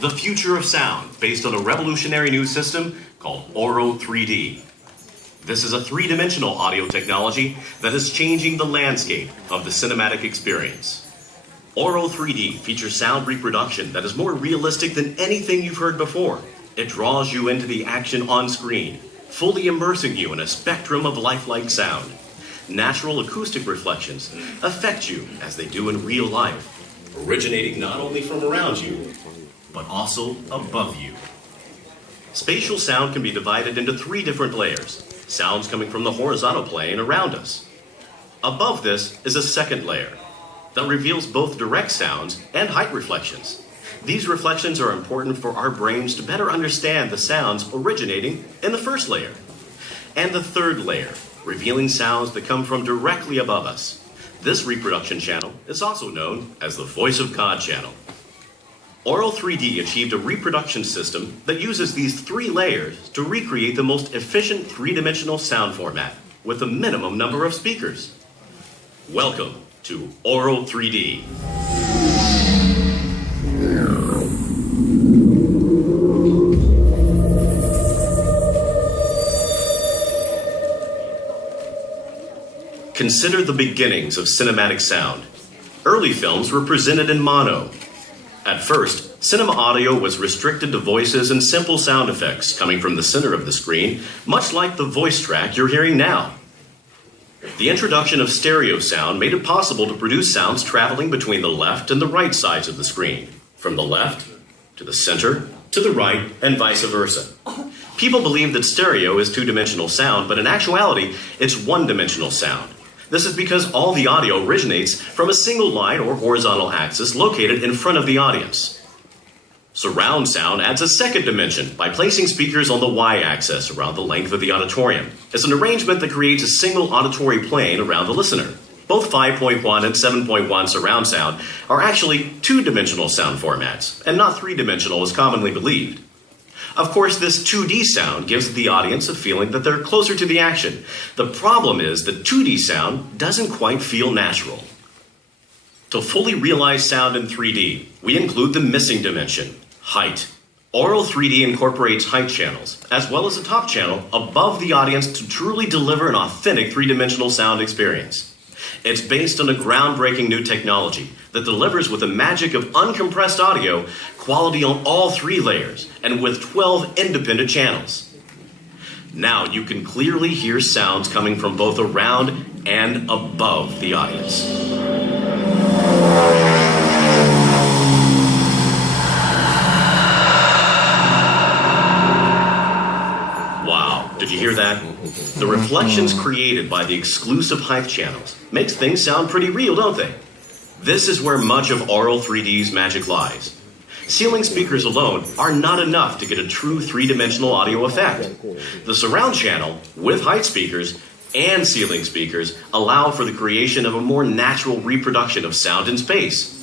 the future of sound based on a revolutionary new system called Auro 3D. This is a three-dimensional audio technology that is changing the landscape of the cinematic experience. Auro 3D features sound reproduction that is more realistic than anything you've heard before. It draws you into the action on screen, fully immersing you in a spectrum of lifelike sound. Natural acoustic reflections affect you as they do in real life, originating not only from around you, but also above you. Spatial sound can be divided into three different layers. Sounds coming from the horizontal plane around us. Above this is a second layer that reveals both direct sounds and height reflections. These reflections are important for our brains to better understand the sounds originating in the first layer. And the third layer, revealing sounds that come from directly above us. This reproduction channel is also known as the Voice of God channel. Auro 3D achieved a reproduction system that uses these three layers to recreate the most efficient three-dimensional sound format with a minimum number of speakers. Welcome to Auro 3D. Consider the beginnings of cinematic sound. Early films were presented in mono. At first, cinema audio was restricted to voices and simple sound effects coming from the center of the screen, much like the voice track you're hearing now. The introduction of stereo sound made it possible to produce sounds traveling between the left and the right sides of the screen, from the left to the center to the right, and vice versa. People believe that stereo is two-dimensional sound, but in actuality, it's one-dimensional sound. This is because all the audio originates from a single line or horizontal axis located in front of the audience. Surround sound adds a second dimension by placing speakers on the y-axis around the length of the auditorium. It's an arrangement that creates a single auditory plane around the listener. Both 5.1 and 7.1 surround sound are actually two-dimensional sound formats, and not three-dimensional as commonly believed. Of course, this 2D sound gives the audience a feeling that they're closer to the action. The problem is that 2D sound doesn't quite feel natural. To fully realize sound in 3D, we include the missing dimension, height. Auro 3D incorporates height channels, as well as a top channel above the audience to truly deliver an authentic three-dimensional sound experience. It's based on a groundbreaking new technology that delivers with the magic of uncompressed audio, quality on all three layers, and with 12 independent channels. Now you can clearly hear sounds coming from both around and above the audience. Wow, did you hear that? The reflections created by the exclusive height channels makes things sound pretty real, don't they? This is where much of Auro 3D's magic lies. Ceiling speakers alone are not enough to get a true three-dimensional audio effect. The surround channel, with height speakers and ceiling speakers, allow for the creation of a more natural reproduction of sound in space.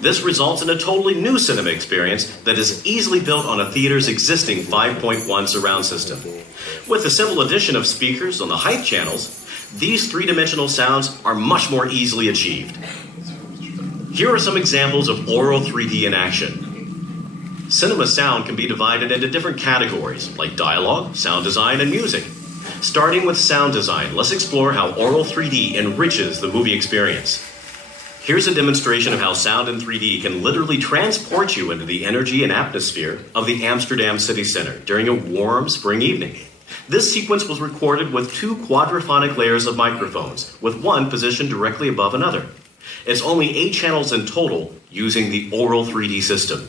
This results in a totally new cinema experience that is easily built on a theater's existing 5.1 surround system. With the simple addition of speakers on the height channels, these three-dimensional sounds are much more easily achieved. Here are some examples of Auro 3D in action. Cinema sound can be divided into different categories, like dialogue, sound design, and music. Starting with sound design, let's explore how Auro 3D enriches the movie experience. Here's a demonstration of how sound in 3D can literally transport you into the energy and atmosphere of the Amsterdam city center during a warm spring evening. This sequence was recorded with two quadraphonic layers of microphones, with one positioned directly above another. It's only 8 channels in total using the Auro 3D system.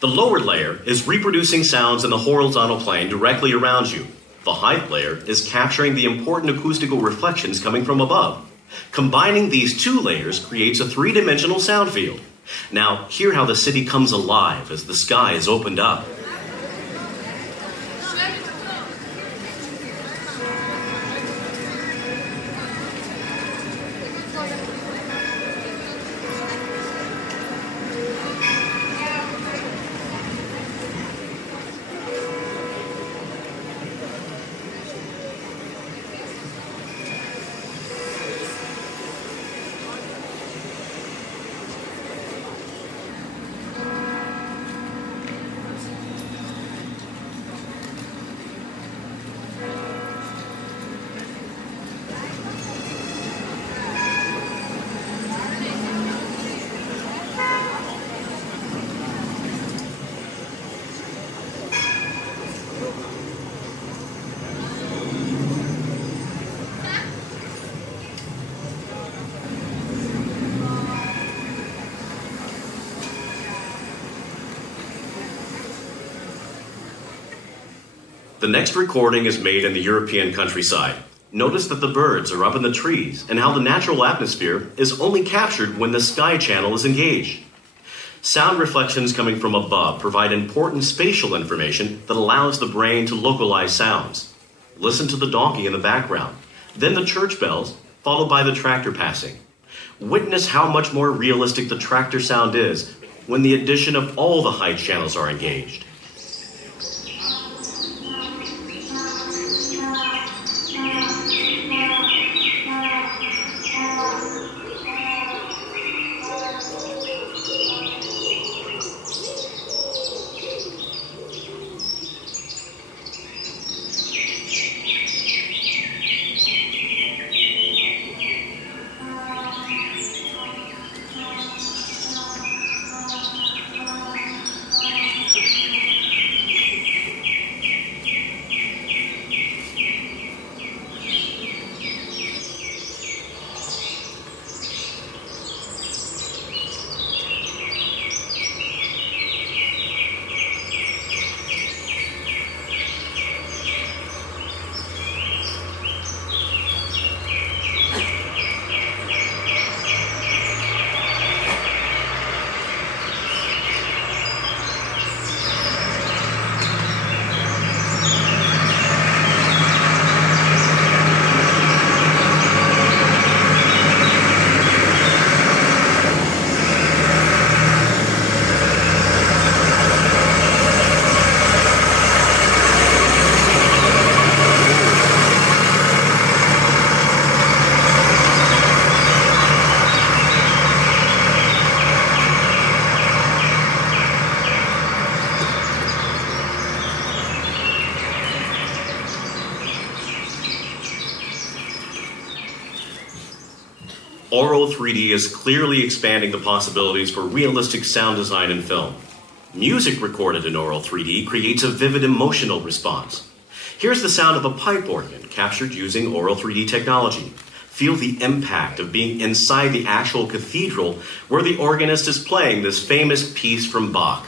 The lower layer is reproducing sounds in the horizontal plane directly around you. The height layer is capturing the important acoustical reflections coming from above. Combining these two layers creates a three-dimensional sound field. Now, hear how the city comes alive as the sky is opened up. The next recording is made in the European countryside. Notice that the birds are up in the trees and how the natural atmosphere is only captured when the sky channel is engaged. Sound reflections coming from above provide important spatial information that allows the brain to localize sounds. Listen to the donkey in the background, then the church bells, followed by the tractor passing. Witness how much more realistic the tractor sound is when the addition of all the height channels are engaged. Aural 3D is clearly expanding the possibilities for realistic sound design in film. Music recorded in Aural 3D creates a vivid emotional response. Here's the sound of a pipe organ captured using Aural 3D technology. Feel the impact of being inside the actual cathedral where the organist is playing this famous piece from Bach.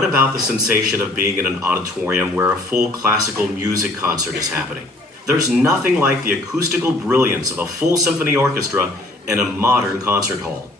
What about the sensation of being in an auditorium where a full classical music concert is happening? There's nothing like the acoustical brilliance of a full symphony orchestra in a modern concert hall.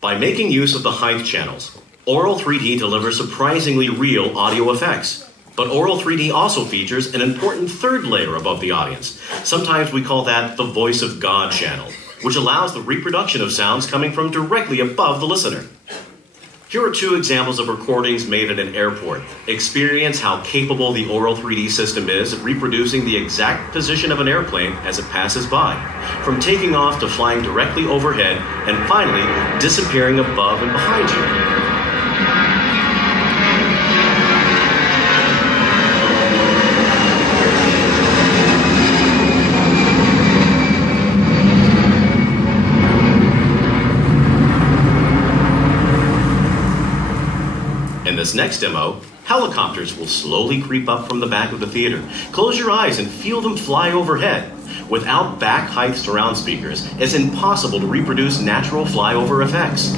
By making use of the height channels, Aural 3D delivers surprisingly real audio effects. But Aural 3D also features an important third layer above the audience. Sometimes we call that the Voice of God channel, which allows the reproduction of sounds coming from directly above the listener. Here are two examples of recordings made at an airport. Experience how capable the Aural 3D system is at reproducing the exact position of an airplane as it passes by, from taking off to flying directly overhead and finally disappearing above and behind you. In this next demo, helicopters will slowly creep up from the back of the theater. Close your eyes and feel them fly overhead. Without back-height surround speakers, it's impossible to reproduce natural flyover effects.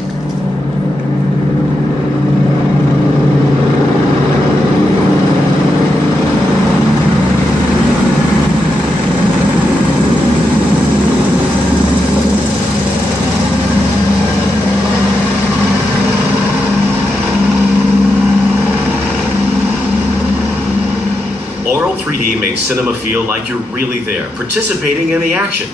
Aural 3D makes cinema feel like you're really there, participating in the action.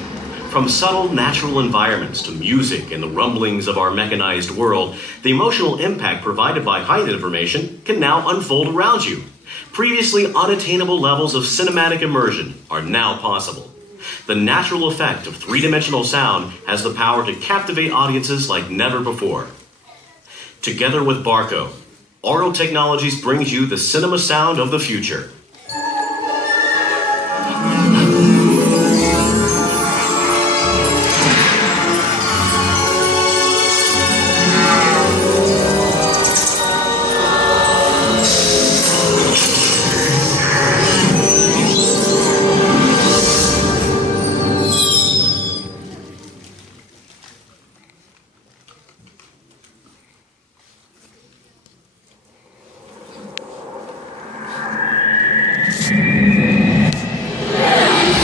From subtle natural environments to music and the rumblings of our mechanized world, the emotional impact provided by height information can now unfold around you. Previously unattainable levels of cinematic immersion are now possible. The natural effect of three-dimensional sound has the power to captivate audiences like never before. Together with Barco, Aural Technologies brings you the cinema sound of the future.